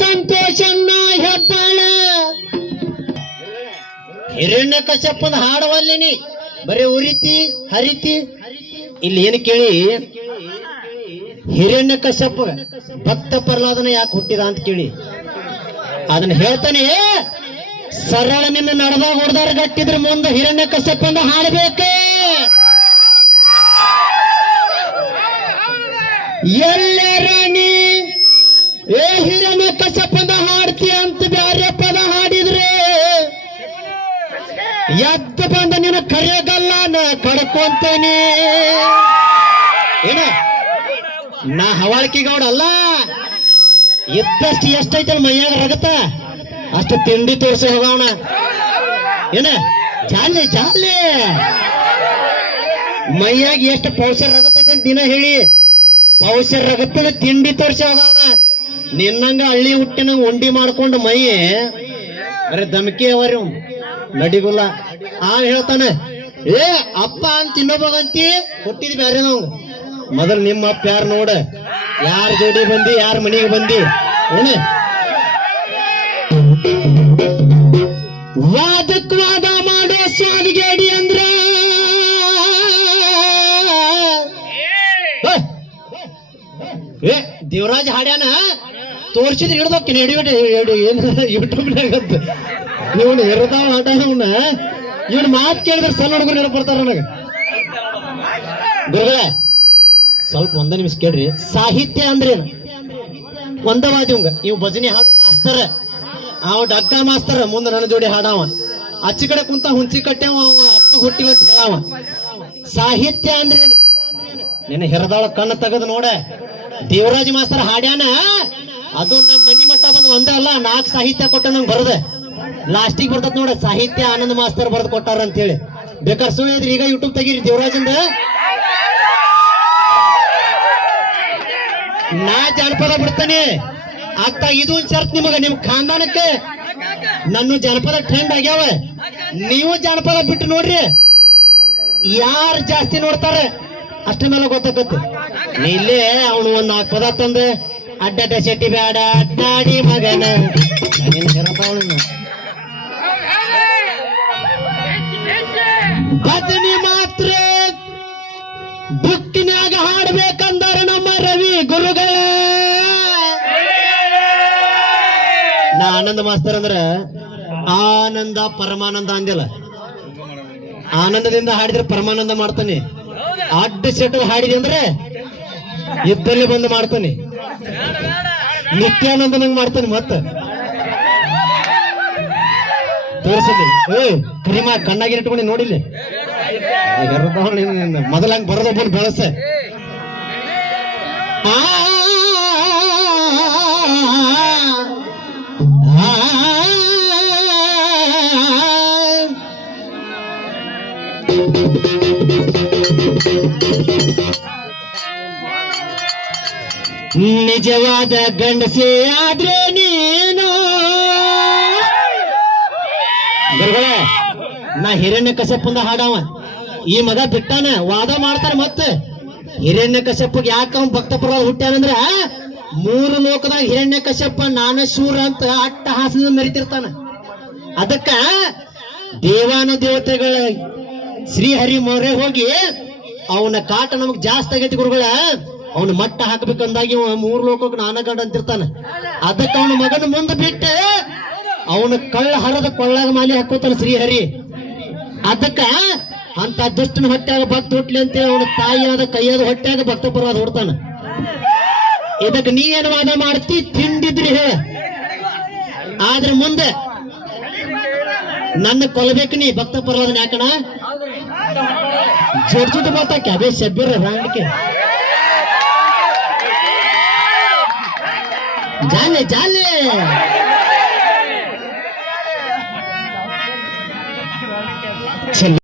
ಸಂತೋಷನ್ನ ಹೆದ್ದಾಳ ಹಿರಣ್ಯ ಕಶ್ಯಪನ ಹಾಡವಲ್ಲಿನಿ ಬರೀ ಉರಿತಿ ಹರಿತಿ ಇಲ್ಲಿ ಏನು ಕೇಳಿ ಹಿರಣ್ಯ ಕಶ್ಯಪ ಭಕ್ತ ಪ್ರಹ್ಲಾದನ ಯಾಕೆ ಹುಟ್ಟಿದ ಅಂತ ಕೇಳಿ ಅದನ್ನ ಹೇಳ್ತಾನೆ ಸರಳ ನಿನ್ನ ನಡೆದಾಗ ಹೊಡೆದಾರ ಗಟ್ಟಿದ್ರ ಮುಂದೆ ಹಿರಣ್ಯ ಕಶ್ಯಪನ ಹಾಡಬೇಕೆ ಎಲ್ಲರ ನೀ ಏ ಹಿರಣ್ಯ ಕಶ್ಯಪನ ಹಾಡ್ತಿ ಅಂತ ಬ್ಯಾರೆ ಪದ ಹಾಡಿದ್ರೆ ಎದ್ದು ಬಂದ ನಿನ್ನ ಕರೆಯಗಲ್ಲ ಕಡ್ಕೊಂತೇನೆ ಏನ ನಾ ಹವಾಳ್ಕಿ ಗೌಡ ಅಲ್ಲ ಇದ್ದಷ್ಟು ಎಷ್ಟೈತಲ್ಲ ಮೈಯಾಗ ರಗತ ಅಷ್ಟು ತಿಂಡಿ ತೋರಿಸಿ ಹೋಗೋಣ ಏನ ಜಾಲೆ ಜಾಲೆ ಮೈಯಾಗ ಎಷ್ಟು ಪೌಷರ್ ರಗತೈತೆ ಅಂತ ದಿನ ಹೇಳಿ ಪೌಷರ್ ರಗತ್ತದ ತಿಂಡಿ ತೋರಿಸಿ ಹೋಗೋಣ ನಿನ್ನಂಗ ಹಳ್ಳಿ ಹುಟ್ಟಿನ ಉಂಡಿ ಮಾಡ್ಕೊಂಡು ಮೈ ಬರೀ ಧಮಕಿ ಅವರಿ ನಡಿಗುಲ್ಲ ಹೇಳ್ತಾನೆ ಏ ಅಪ್ಪ ಅಂತ ಇನ್ನೊಬ್ಬಂತಿ ಹುಟ್ಟಿದ್ ಬ್ಯಾರೆ ನಾವು ಮೊದಲು ನಿಮ್ಮ ಅಪ್ಪ ಯಾರು ನೋಡ ಯಾರ ಜೋಡಿ ಬಂದಿ ಯಾರ ಮನೆಗೆ ಬಂದಿ ಏನ ವಾದಕ್ ವಾದ ಮಾಡೋ ಸ್ವಾದಿಗೇಡಿ ಅಂದ್ರ ಏ ದೇವರಾಜ್ ಹಾಡ್ಯಾನ ತೋರ್ಸಿದ್ರೆ ಹಿಡ್ದೋಕ್ಕಿನ ಏನು ಯೂಟ್ಯೂಬ್ನಾಗಂತ ಇವನು ಹೆರದಾವ ಹಾಡ್ಯಾನ ಅವನ ಇವನ್ ಮಾತು ಕೇಳಿದ್ರೆ ಸಣ್ಣ ಹುಡುಗರು ನೆನಪು ಬರ್ತಾರ ನನಗ ಗುರುಗಳೇ ಸ್ವಲ್ಪ ಒಂದ ನಿಮಿಷ ಕೇಳ್ರಿ ಸಾಹಿತ್ಯ ಅಂದ್ರೇನು ಒಂದವಾದಿ ಇವಂಗ ಇವ್ ಭಜನಿ ಹಾಡು ಮಾಸ್ತರ ಅವ ಡಗ್ಗ ಮಾಸ್ತರ ಮುಂದೆ ನನ್ನ ಜೋಡಿ ಹಾಡವ ಅಚ್ಚ ಕಡೆ ಕುಂತ ಹುಂಚಿ ಕಟ್ಟೆವ ಅಪ್ಪ ಹುಟ್ಟಿವ ಅಂತ ಹೇಳವ ಸಾಹಿತ್ಯ ಅಂದ್ರೇನು ನಿನ್ನ ಹೆರದಾಳ ಕಣ್ಣು ತೆಗೆದು ನೋಡ ದೇವರಾಜ್ ಮಾಸ್ತರ ಹಾಡ್ಯಾನ ಅದು ನಮ್ಮ ಮನಿ ಮಟ್ಟ ಬಂದು ಒಂದೇ ಅಲ್ಲ 4 ಸಾಹಿತ್ಯ ಕೊಟ್ಟ ನಂಗೆ ಬರದೆ ಲಾಸ್ಟಿಗೆ ಬರ್ತದ ನೋಡ ಸಾಹಿತ್ಯ ಆನಂದ್ ಮಾಸ್ತರ್ ಬರೆದು ಕೊಟ್ಟಾರ ಅಂತ ಹೇಳಿ ಬೇಕಾದ್ರೆ ಸುಳ್ಳಿದ್ರಿ ಈಗ ಯೂಟ್ಯೂಬ್ ತೆಗೀರಿ ದೇವರಾಜಂದ ನಾ ಜನಪದ ಬಿಡ್ತಾನೆ ಆಗ್ತ ಇದು ಶರ್ತ್ ನಿಮಗ ನಿಮ್ ಖಾನ್ದಾನಕ್ಕೆ ನನ್ನ ಜನಪದ ಟ್ರೆಂಡ್ ಆಗ್ಯಾವ ನೀವು ಜನಪದ ಬಿಟ್ಟು ನೋಡ್ರಿ ಯಾರು ಜಾಸ್ತಿ ನೋಡ್ತಾರೆ ಅಷ್ಟ ಮೇಲೆ ಗೊತ್ತಾಗತ್ತೆ ಇಲ್ಲೇ ಅವನು ಒಂದ್ 4 ಪದ ತಂದ ಅಡ್ಡಡ್ಡ ಶೆಟ್ಟಿ ಬೇಡ ಅಡ್ಡಾಡಿ ಮಗನ ಭಜನಿ ಮಾತ್ರ ಬುಕ್ಕಿನಾಗ ಹಾಡ್ಬೇಕಂದಾರ ನಮ್ಮ ರವಿ ಗುರುಗಳ ನಾ ಆನಂದ ಮಾಸ್ತರ್ ಅಂದ್ರ ಆನಂದ ಪರಮಾನಂದ ಅಂದಿಲ್ಲ ಆನಂದದಿಂದ ಹಾಡಿದ್ರೆ ಪರಮಾನಂದ ಮಾಡ್ತಾನೆ ಅಡ್ಡ ಸೆಟ್ ಹಾಡಿದೆ ಅಂದ್ರೆ ಇದ್ದಲ್ಲಿ ಬಂದು ಮಾಡ್ತಾನೆ ನಿತ್ಯಾನಂದ ನಂಗೆ ಮಾಡ್ತಾನೆ ಮತ್ತ ತೋರಿಸಲಿ ಕರಿಮಾ ಕಣ್ಣಾಗಿ ಇಟ್ಕೊಂಡು ನೋಡಿಲ್ಲ ಮೊದಲಂಗ್ ಬರೋದ ಬಂದು ಬೆಳಸ ನಿಜವಾದ ಗಂಡಸೆ ಆದ್ರೆ ನೀನು ಗುರುಗಳೇ ನಾ ಹಿರಣ್ಯ ಕಶ್ಯಪಂದ ಹಾಡವ ಈ ಮಗ ಬಿಟ್ಟಾನ ವಾದ ಮಾಡ್ತಾರ ಮತ್ತೆ ಹಿರಣ್ಯ ಕಶ್ಯಪಗೆ ಯಾಕ ಅವ್ ಭಕ್ತ ಪ್ರಹ್ಲಾದ ಹುಟ್ಟ್ಯಾನಂದ್ರ 3 ಲೋಕದಾಗ ಹಿರಣ್ಯ ಕಶ್ಯಪ ನಾನ ಶೂರ ಅಂತ ಅಟ್ಟ ಹಾಸನ ಮೆರಿತಿರ್ತಾನ ಅದಕ್ಕ ದೇವಾನ ದೇವತೆಗಳ ಶ್ರೀಹರಿ ಮೊರೆ ಹೋಗಿ ಅವನ ಕಾಟ ನಮಗ್ ಜಾಸ್ತಿ ಆಗೈತಿ ಗುರುಗಳ ಅವನ ಮಟ್ಟ ಹಾಕ್ಬೇಕಂದಾಗಿ 3 ಲೋಕಕ್ಕೆ ನಾನ ಗಂಡ ಅಂತಿರ್ತಾನ ಅದಕ್ಕ ಅವನ ಮಗನ ಮುಂದೆ ಬಿಟ್ಟು ಅವನ ಕಳ್ಳ ಹರದ ಕೊಳ್ಳಾಗ ಮಾಲಿ ಹಾಕೋತಾನ ಶ್ರೀಹರಿ ಅದಕ್ಕ ಅಂತ ದುಷ್ಟನ ಹೊಟ್ಟ್ಯಾಗ ಭಕ್ತ ಹುಟ್ಲಿ ಅಂತೇಳಿ ಅವನ ತಾಯಿಯಾದ ಕೈಯಾದ ಹೊಟ್ಟ್ಯಾಗ ಭಕ್ತ ಪ್ರಹ್ಲಾದ ಹೊಡ್ತಾನ ಇದಕ್ಕೆ ನೀ ಏನು ವಾದ ಮಾಡ್ತಿ ತಿಂಡಿದ್ರಿ ಹೇಳ ಆದ್ರೆ ಮುಂದೆ ನನ್ನ ಕೊಲ್ಬೇಕು ನೀ ಭಕ್ತ ಪ್ರಹ್ಲಾದನ ಯಾಕಣ ಜೋಡ್ ಬರ್ತಾಕೆ ಅದೇ ಶಬ್ಬಿರ ರಾಂಡಿಕೆ ಜಾಲೆ ಜಾಲೆ